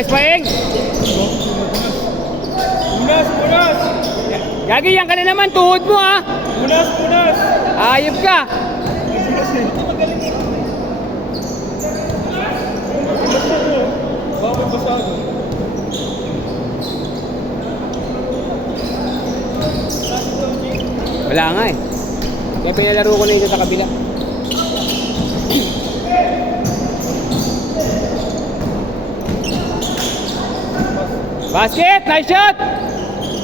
Nice paing. Unas, unas. Gagi, yan ka na naman. Tuhod mo ha. Unas, unas. Ayop ka. Unas eh. Unas na to. Bakit basado? Wala nga eh. Kaya pinalaro ko na ito sa kabila. Basket! Nice shot!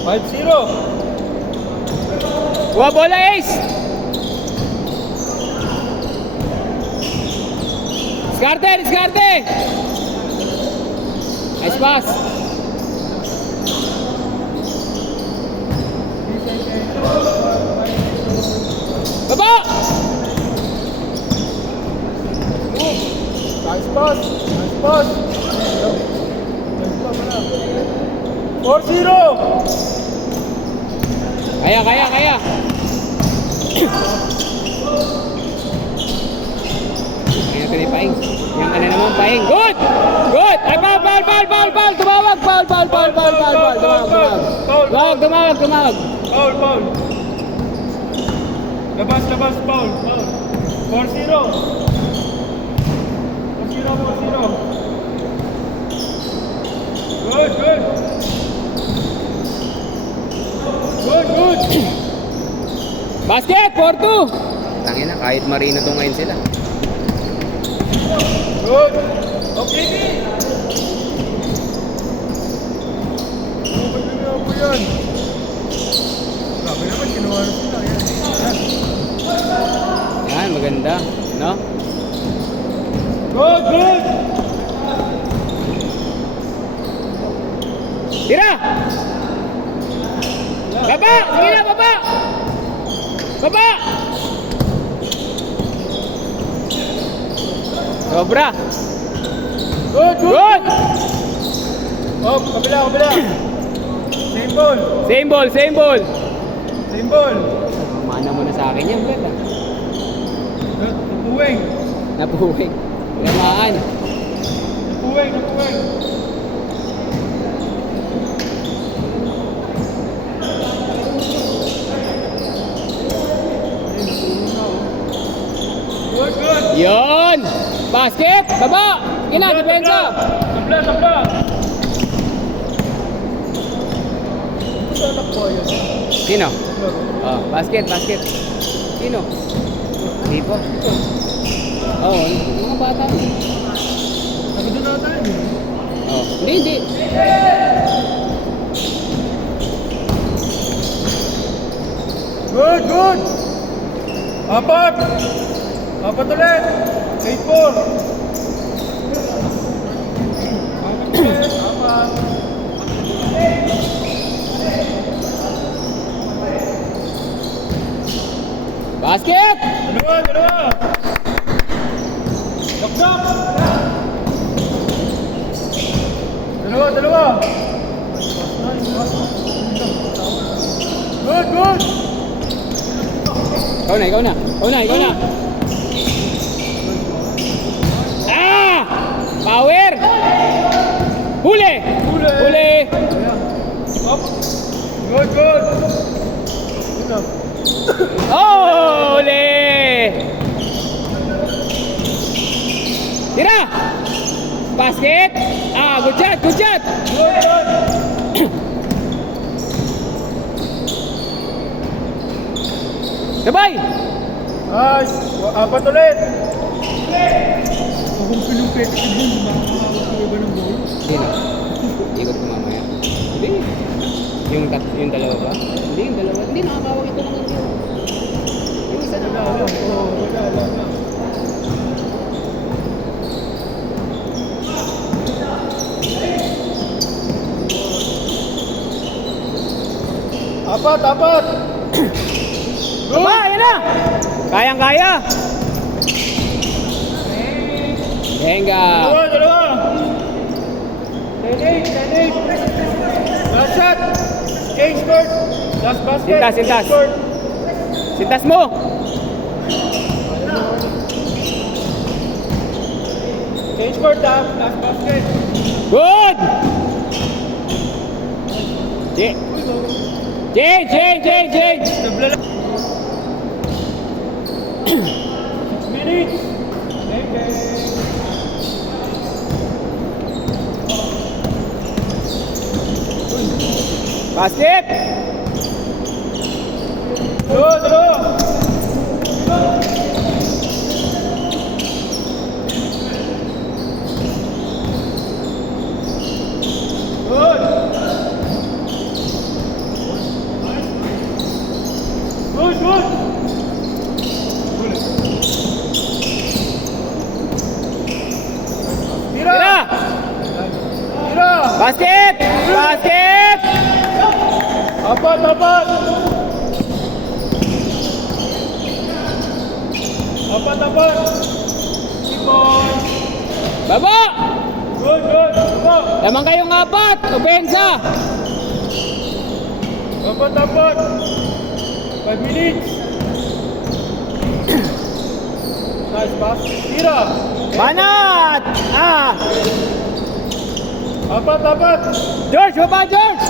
5-0. Kuha bola, Ace! Diskarte! Diskarte! Nice pass! Baba! Nice pass. Nice pass. 4-0. Kaya, kaya, kaya! Ayan natin yung paing. Yan ka na naman, paing. Good! Good! Ay, foul, foul, foul, foul, foul! Tumawag! Foul, foul, foul, foul, foul, foul! Tumawag, tumawag! Tumawag! Foul, foul. Labas, labas, foul, foul. 4-0. 4-0, 4-0. Good, good. Good, good. Basket! 4-2! Tangina, kahit marino to ngayon sila. Good. Okay. Ano ba yan? Grabe naman, kinuha na sila. Yan, maganda. No? Good, good. Tira! Baba! Sige na, baba! Baba! Sobra! Good, good. Good! Oh, kabila, kabila. Same ball. Same ball, same ball! Same ball. Mana mo na sa akin yan, Brad. Napuwing. Napuwing. Lamaan. Napuwing, napuwing. Good, good. Yon! Basket! Baba! Ina, depensa! Tabla, tabla. Saan ako yun? Sino? Oh, basket, basket. Sino? Dito. Oo, mga bata. Sabi doon na tayo. Oh, hindi, hindi. Good, good. Apat. Apat ulit. 8-4. Apat. Basket! Dalawa, dalawa. Dakdak. Dalawa, dalawa. Good, good. Ikaw na, ikaw na. Ikaw na, ikaw na. Ah! Power! Huli! Huli! Huli! Up. Good, good. Good up. Oh! Huli! Tira! Basket! Ah, good shot, good shot! Good, good. Sabay! Nice. Apat ulit. Kung pinupetik mo, makakawag ko iba ng ball. Sino? Ikot ko mamaya. Hindi. Yung dalawa ba? Hindi, yung dalawa. Hindi, nakakawag ito lang yun. Yung isa na nakakawag. Wala. Apat, apat. Baba, yan na! Kayang-kaya! Venga! Dalawa, dalawa. 10-8. Last shot. Change court. Last basket. Sintas, sintas. Change court. Sintas mo! Change court ah. Last basket. Good! Change! Tabla lang. 6 minutes. Okay. Basket! Dalawa. Good. Tira! Tira. Basket! Apat. Ipon. Baba! Good. Baba. Lamang kayong apat! Opensa! Apat. 5 minutes. Nice pass. Tira. Banat! Apat. George! Baba, George!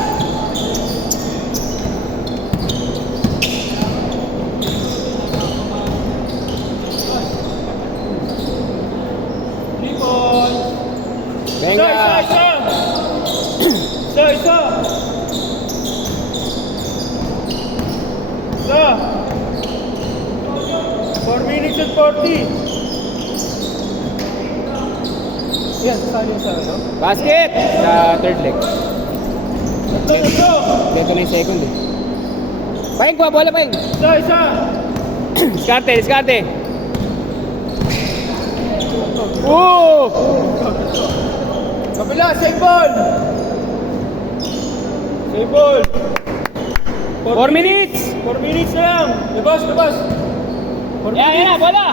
Ipon. Venga! Isa. 4 minutes and 40. Yan, saan yung no? Basket! Sa third leg. Ito. Dito na yung second eh. Paing ko, bola paing! Isa. Diskarte! Oo! Kabila, save ball. 4 minutes! 4 minutes na lang. Labas. 4 Yan na, bola!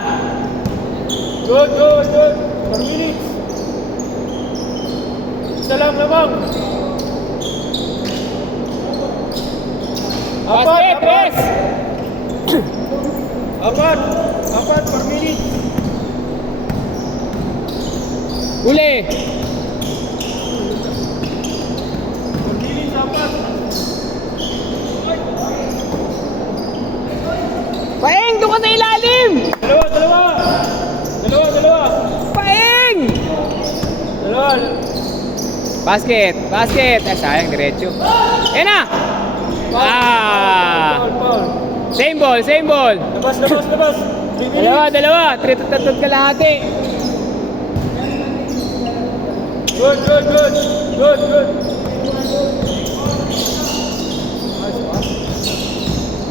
Good. 4 minutes. Isa lang lamang. Basket, tres! Apat, 4 minutes. Uli! 4 minutes, apat. Paing, doon ka sa ilalim! Dalawa. Paing! Dalawa. Basket! Sayang, diretso. Yan na! Foul. Same ball! Labas. 3 minutes. Dalawa! Tatlong kalahati! Good.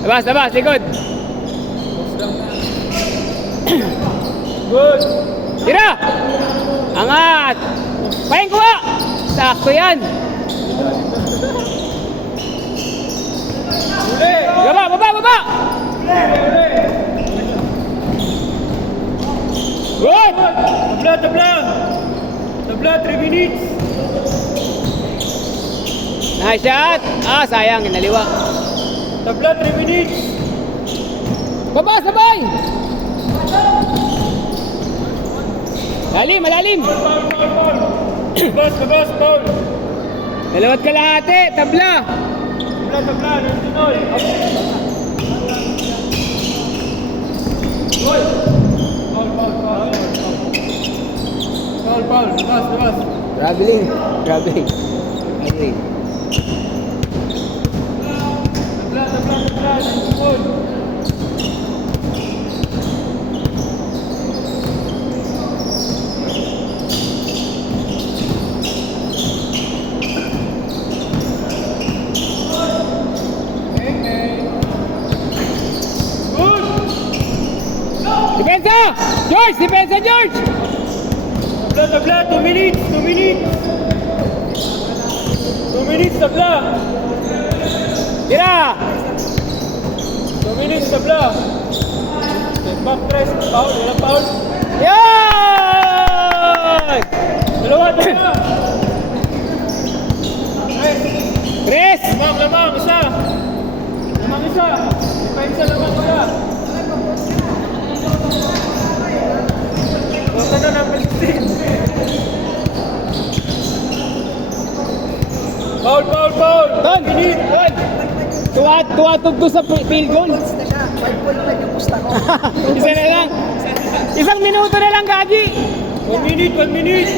Labas, likod! Good. Tira! Angat! Paing kuha! Sakto yan! Uli. Baba! Good! Tabla, 3 minutes. Nice shot! Sayang, inaliwa. Tabla, 3 minutes. Baba, sabay! Malalim! Foul. Labas, foul. Dalawat kalahati, tabla! Tabla, Nandinoy. Foul. Labas. Traveling. Tabla. Nandinoy. Depensa, George! Tabla, 2 minutes. 2 minutes, tabla. Tira! 2 minutes, tabla. Back press, foul. Ilang foul? Yan! Dalawa. Chris! Lamang, isa. Depensa lamang isa. Basta na number 16. minute. Good. Tuwatog to sa field goal. Points na siya. 5.5 yung pusta ko. Isa na lang. Isang minuto na lang, Gagi. 1 minute, 1 minute.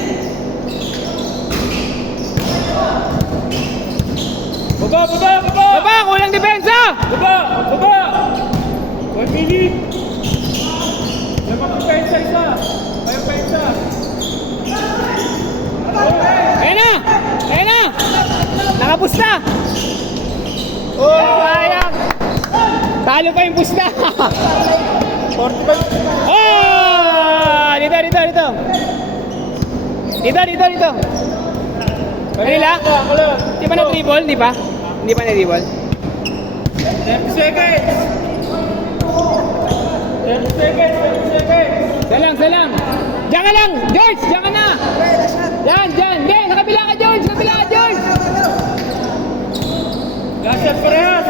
Baba, baba, baba. Baba, kulang depensa. Baba, baba. 1 minute. May magpapensa isa. May pensa. Ayan na. Ayan na. Nakapusta. Oh, sayang. Talo pa yung pusta. 45. Oh! Dito. Dito. Kanila? Di pa na-dribble? Di pa? Hindi pa na-dribble? 30 seconds. 30 seconds, 30 seconds. Salang. Diyan ka lang! George! Diyan ka na! Diyan! Hindi! Sa kabila ka, George! Last shot parehas.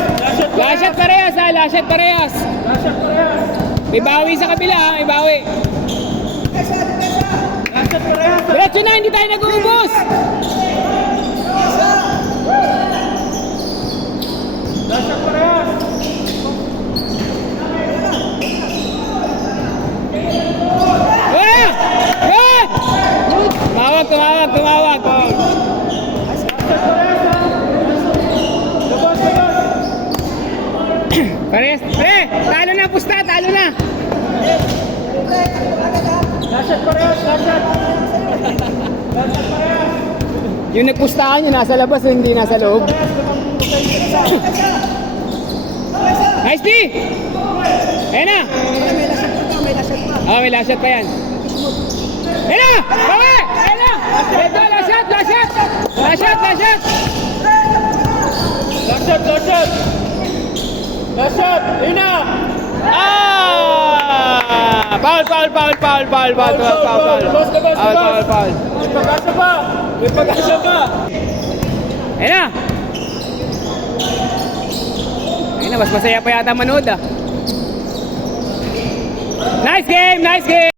Last shot parehas, ha! Last shot parehas! Last shot parehas. May bawi sa kabila, ha! May bawi! Last shot parehas. Diretso na! Hindi tayo nag-uubos! Last shot parehas. Ah! Good! Tumawag! Pares! Pre! Talo na, pusta! Talo na! Last shot parehas. Last shot. Last shot parehas. Yung nagpustahan nyo, nasa labas, hindi nasa loob. Nice D! Ayan na! Oh, may last shot pa yan. Ayan na! Bawi! Ayan na! Ito, last shot! Last shot. Last shot. Ayun na. Ah! Foul! Labas ka ba? Foul! May pag-asa pa. Ayan na! Ayan na, mas masaya pa yata manood, ah. Nice game!